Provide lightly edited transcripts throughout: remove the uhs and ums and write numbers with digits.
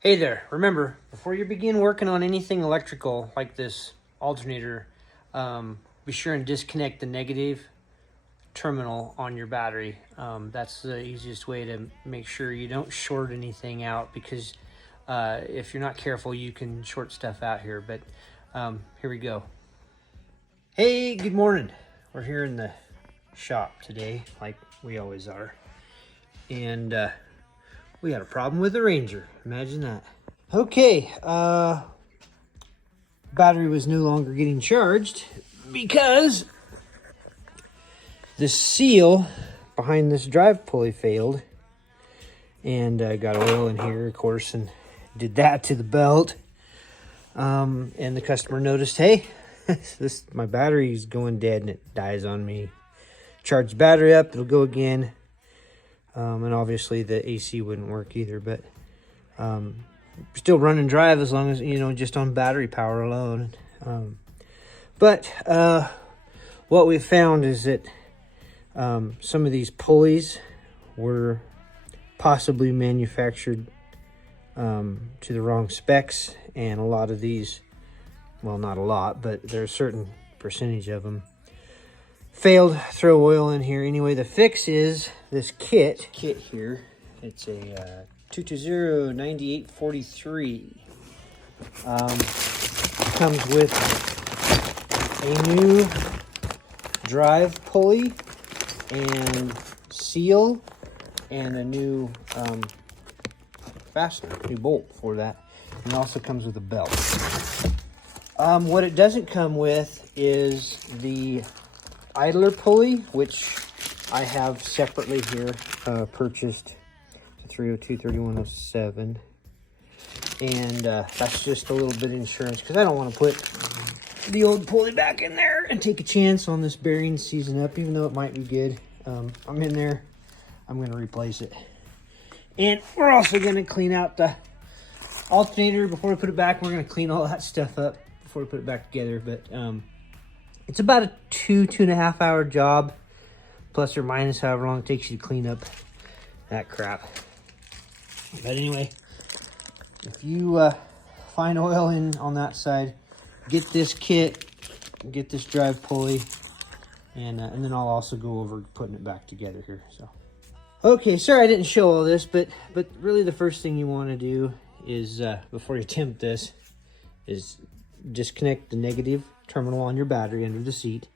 Hey there, remember, before you begin working on anything electrical like this alternator, be sure and disconnect the negative terminal on your battery. That's the easiest way to make sure you don't short anything out, because if you're not careful, you can short stuff out here. But here we go. Hey, good morning. We're here in the shop today, like we always are. And we had a problem with the Ranger. Imagine that. Okay, battery was no longer getting charged because the seal behind this drive pulley failed. And I got oil in here, of course, and did that to the belt. And the customer noticed, hey, my battery's going dead and it dies on me. Charge the battery up, it'll go again. And obviously the AC wouldn't work either, but still run and drive as long as, just on battery power alone. But what we found is that some of these pulleys were possibly manufactured to the wrong specs, and a lot of these, well, not a lot, but there's a certain percentage of them failed. Throw oil in here. Anyway, the fix is this kit here. It's a 220-9843. Comes with a new drive pulley and seal and a new fastener, new bolt for that. And it also comes with a belt. What it doesn't come with is the idler pulley, which I have separately here, purchased to 302-3107, and that's just a little bit of insurance, because I don't want to put the old pulley back in there and take a chance on this bearing seizing up, even though it might be good. I'm in there, I'm going to replace it. And we're also going to clean out the alternator before we put it back. We're going to clean all that stuff up before we put it back together. But it's about a 2.5 hour job, plus or minus however long it takes you to clean up that crap. But anyway, if you find oil on that side, get this kit, get this drive pulley, and then I'll also go over putting it back together here. So, okay, sorry I didn't show all this, but really the first thing you want to do is before you attempt this is disconnect the negative terminal on your battery under the seat.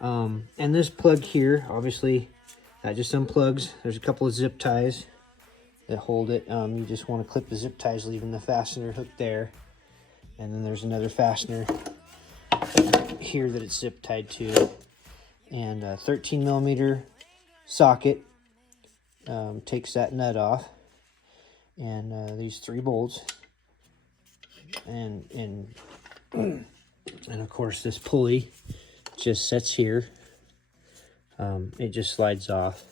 And this plug here, obviously, that just unplugs. There's a couple of zip ties that hold it. You just want to clip the zip ties, leaving the fastener hooked there. And then there's another fastener here that it's zip tied to. And a 13 millimeter socket takes that nut off. And these 3 bolts. And of course this pulley just sits here. It just slides off.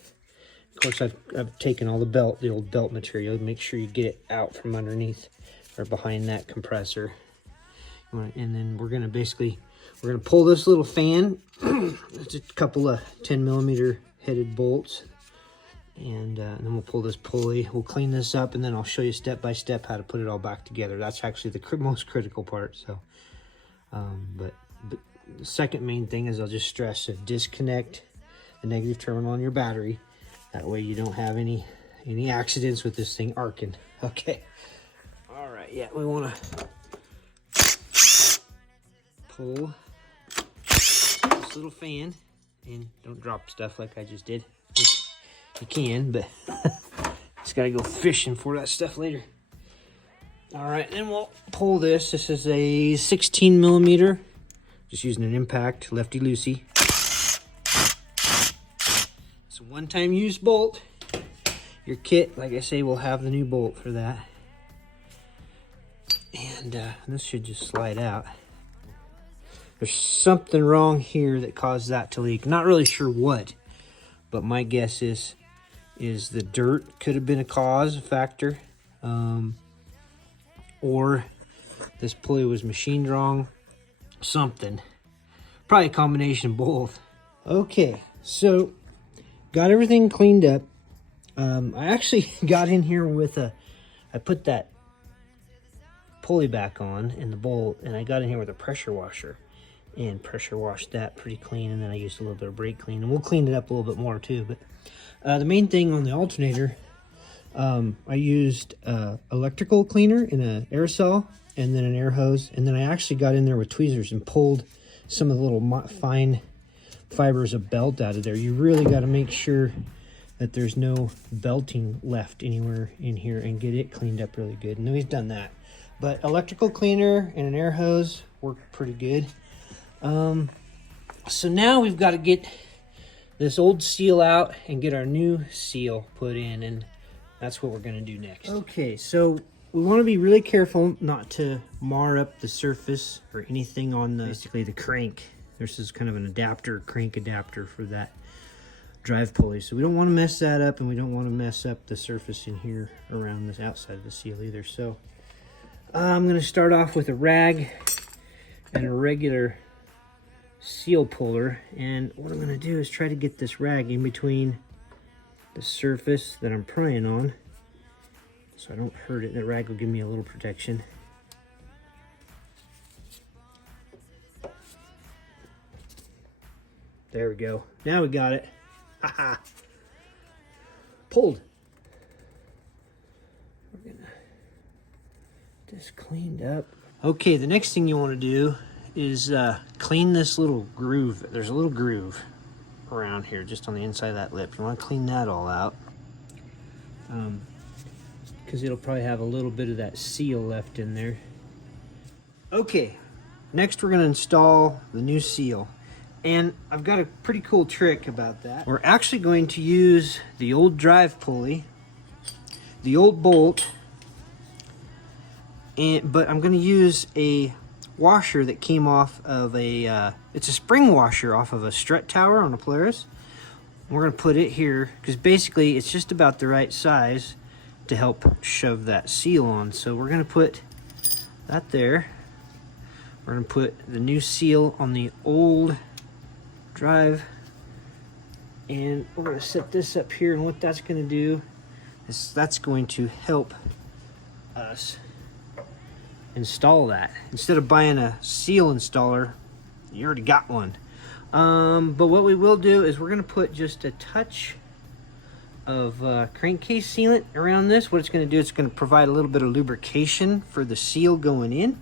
Of course I've taken all the old belt material. Make sure you get it out from underneath or behind that compressor. And then we're gonna pull this little fan. It's a couple of 10 millimeter headed bolts. And then we'll pull this pulley. We'll clean this up, and then I'll show you step by step how to put it all back together. That's actually the most critical part. So, but the second main thing is I'll just stress to disconnect the negative terminal on your battery. That way you don't have any accidents with this thing arcing. Okay. All right. Yeah, we want to pull this little fan, and don't drop stuff like I just did. You can, but just gotta go fishing for that stuff later. All right, then we'll pull this. This is a 16 millimeter, just using an impact, lefty loosey. It's a one-time use bolt. Your kit, like I say, will have the new bolt for that. And this should just slide out. There's something wrong here that caused that to leak. Not really sure what, but my guess is the dirt could have been a factor, or this pulley was machined wrong, something. Probably a combination of both. Okay, so got everything cleaned up. I actually got in here with I put that pulley back on and the bolt, and I got in here with a pressure washer and pressure washed that pretty clean, and then I used a little bit of brake clean, and we'll clean it up a little bit more too. But the main thing on the alternator, I used electrical cleaner in an aerosol and then an air hose, and then I actually got in there with tweezers and pulled some of the little fine fibers of belt out of there. You really got to make sure that there's no belting left anywhere in here and get it cleaned up really good. And he's done that. But electrical cleaner and an air hose worked pretty good. So now we've got to get this old seal out and get our new seal put in, and that's what we're going to do next. Okay, so we want to be really careful not to mar up the surface or anything on basically the crank. This is kind of an adapter, crank adapter for that drive pulley. So we don't want to mess that up, and we don't want to mess up the surface in here around this outside of the seal either. So I'm going to start off with a rag and a regular seal puller, and what I'm going to do is try to get this rag in between the surface that I'm prying on so I don't hurt it. That rag will give me a little protection. There we go. Now we got it. Haha. Pulled. We're gonna get this cleaned up. Okay, the next thing you want to do is clean this little groove. There's a little groove around here just on the inside of that lip. You want to clean that all out because it'll probably have a little bit of that seal left in there. Okay, next we're going to install the new seal, and I've got a pretty cool trick about that. We're actually going to use the old drive pulley, the old bolt, but I'm going to use a washer that came off of it's a spring washer off of a strut tower on a Polaris. We're going to put it here because basically it's just about the right size to help shove that seal on. So we're going to put that there. We're going to put the new seal on the old drive, and we're going to set this up here, and what that's going to do is that's going to help us install that. Instead of buying a seal installer, you already got one. But what we will do is we're going to put just a touch of crankcase sealant around this. What it's going to do, it's going to provide a little bit of lubrication for the seal going in,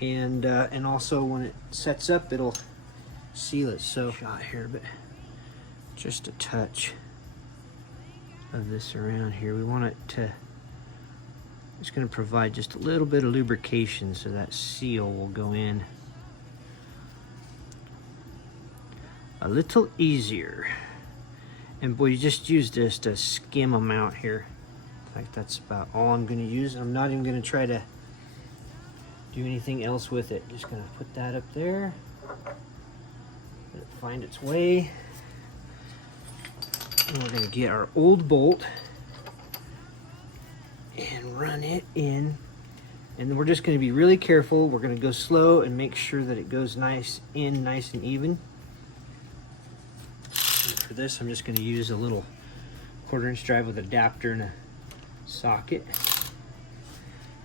and also when it sets up, it'll seal it. So shot here, but just a touch of this around here. We want it to, it's going to provide just a little bit of lubrication so that seal will go in a little easier. And boy, you just use this to skim them out here. In fact, that's about all I'm going to use. I'm not even going to try to do anything else with it. Just going to put that up there. Let it find its way. And we're going to get our old bolt and run it in, and we're just going to be really careful. We're going to go slow and make sure that it goes nice and even. And for this, I'm just going to use a little 1/4" drive with adapter and a socket,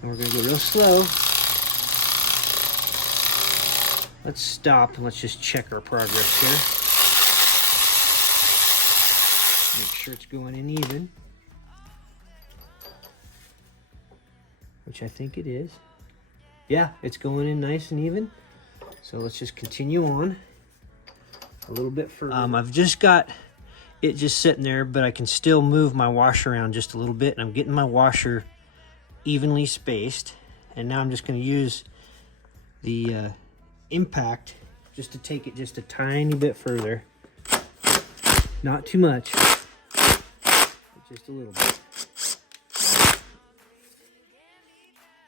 and we're going to go real slow. Let's stop and let's just check our progress here. Make sure it's going in even, which I think it is. Yeah, it's going in nice and even. So let's just continue on a little bit further. I've just got it just sitting there, but I can still move my washer around just a little bit, and I'm getting my washer evenly spaced. And now I'm just going to use the impact just to take it just a tiny bit further. Not too much, but just a little bit.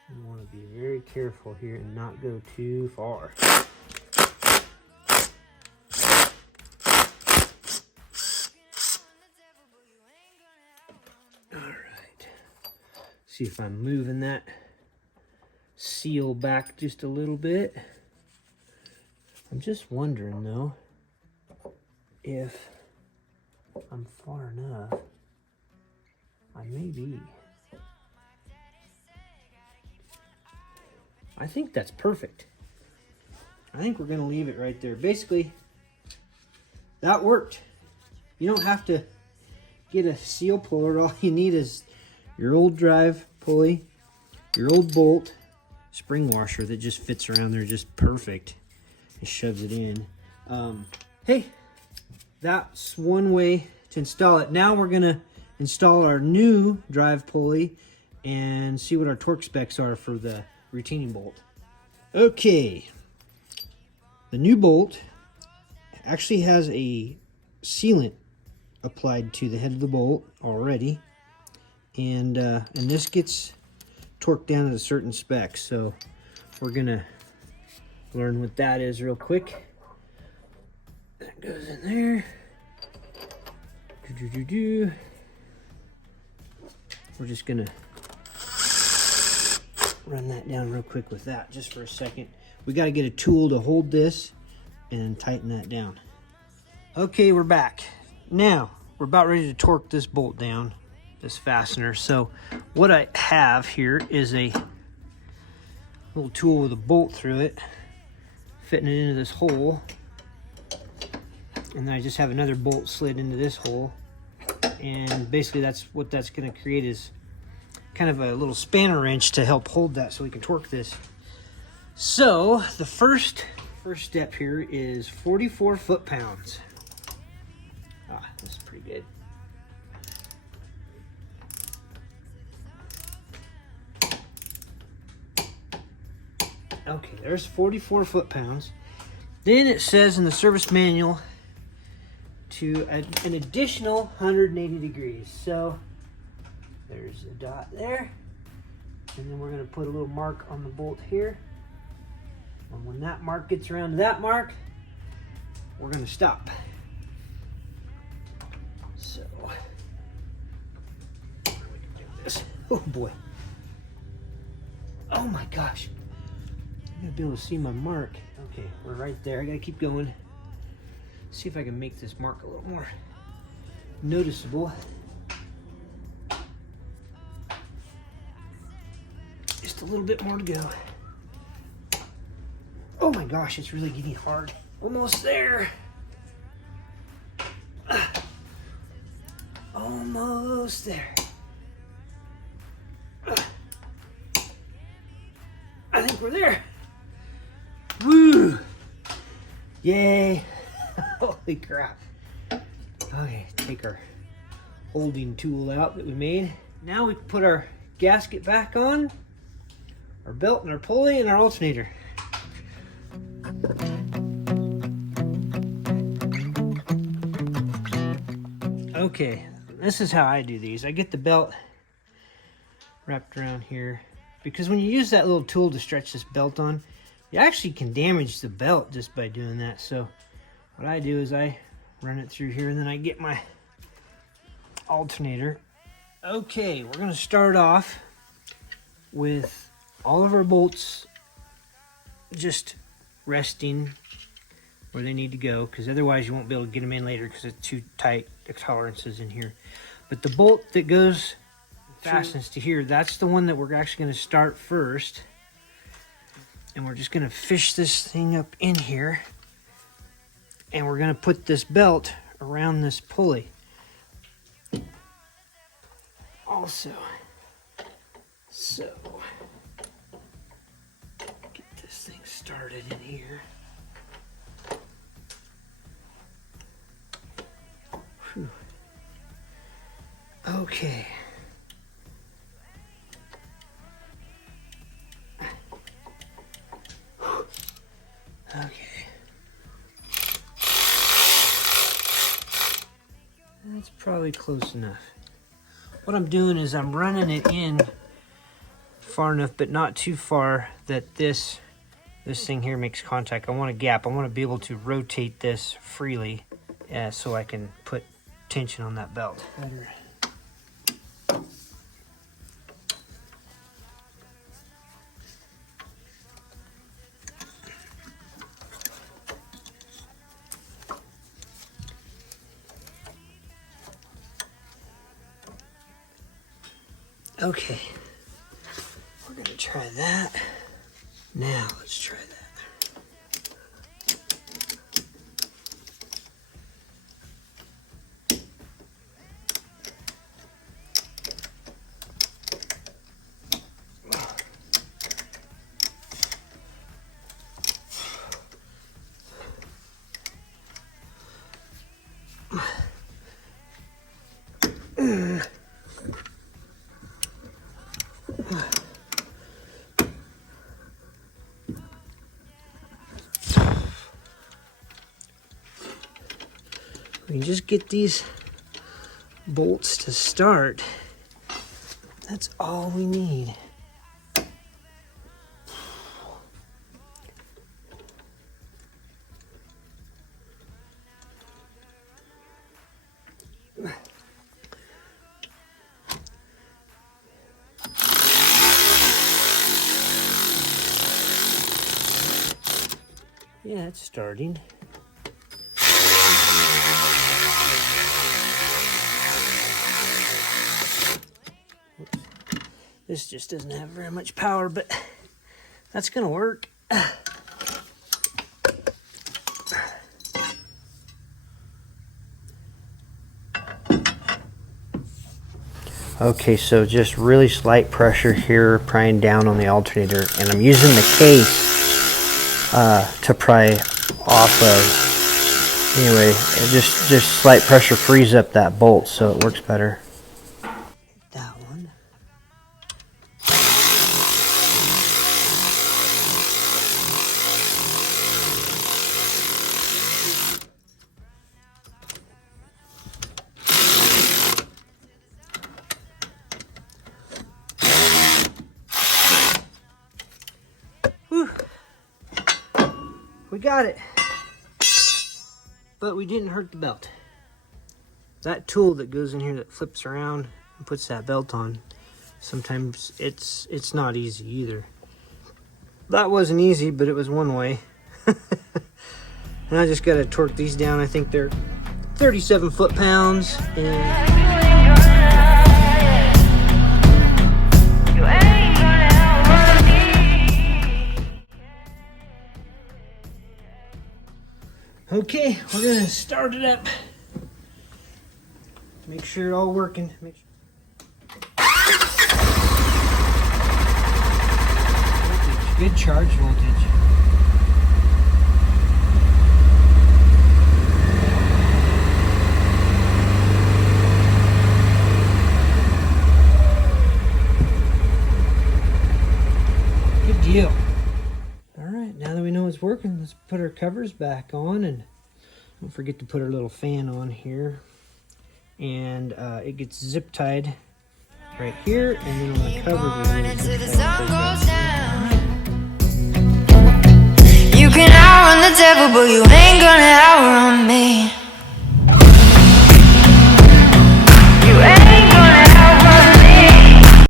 You want to be very careful here and not go too far. All right. See if I'm moving that seal back just a little bit. I'm just wondering though if I'm far enough. I may be. I think that's perfect. I think we're gonna leave it right there. Basically, that worked. You don't have to get a seal puller. All you need is your old drive pulley, your old bolt, spring washer that just fits around there just perfect. It shoves it in. Hey, that's one way to install it. Now we're gonna install our new drive pulley and see what our torque specs are for the retaining bolt. Okay, the new bolt actually has a sealant applied to the head of the bolt already, and this gets torqued down at a certain spec. So we're gonna learn what that is real quick. That goes in there. We're just gonna run that down real quick with that just for a second. We got to get a tool to hold this and tighten that down. Okay, we're back. Now we're about ready to torque this bolt down, this fastener. So what I have here is a little tool with a bolt through it, fitting it into this hole, and then I just have another bolt slid into this hole, and basically that's what that's going to create is kind of a little spanner wrench to help hold that so we can torque this. So the first step here is 44 foot-pounds. This is pretty good. Okay, there's 44 foot-pounds. Then it says in the service manual to an additional 180 degrees. So there's a dot there, and then we're going to put a little mark on the bolt here, and when that mark gets around to that mark, we're going to stop. So we can do this. Oh boy, oh my gosh, I'm going to be able to see my mark. Okay, we're right there. I got to keep going. See if I can make this mark a little more noticeable. Just a little bit more to go. Oh my gosh, it's really getting hard. Almost there. Almost there. I think we're there. Woo! Yay! Holy crap. Okay, take our holding tool out that we made. Now we can put our gasket back on, our belt and our pulley and our alternator. Okay, this is how I do these. I get the belt wrapped around here, because when you use that little tool to stretch this belt on, you actually can damage the belt just by doing that. So what I do is I run it through here, and then I get my alternator. Okay, we're going to start off with all of our bolts just resting where they need to go, because otherwise you won't be able to get them in later because it's too tight tolerances in here. But the bolt that goes fastens to here, that's the one that we're actually going to start first. And we're just going to fish this thing up in here, and we're going to put this belt around this pulley also. So get this thing started in here. Whew. Okay. Okay. That's probably close enough. What I'm doing is I'm running it in far enough, but not too far that this thing here makes contact. I want a gap. I want to be able to rotate this freely so I can put tension on that belt. Okay, we're gonna try that. Now let's try that. We can just get these bolts to start. That's all we need. Yeah, it's starting. This just doesn't have very much power, but that's gonna work. Okay, so just really slight pressure here, prying down on the alternator, and I'm using the case to pry off of. Anyway, just slight pressure frees up that bolt, so it works better. That one. Whew. We got it. But we didn't hurt the belt. That tool that goes in here that flips around and puts that belt on, sometimes it's not easy either. That wasn't easy, but it was one way. And I just gotta torque these down. I think they're 37 foot-pounds. Okay, we're gonna start it up. Make sure it's all working. Good charge voltage. Good deal. Now that we know it's working, let's put our covers back on, and don't forget to put our little fan on here. And it gets zip tied right here, and then on the cover you can outrun the devil, but you ain't gonna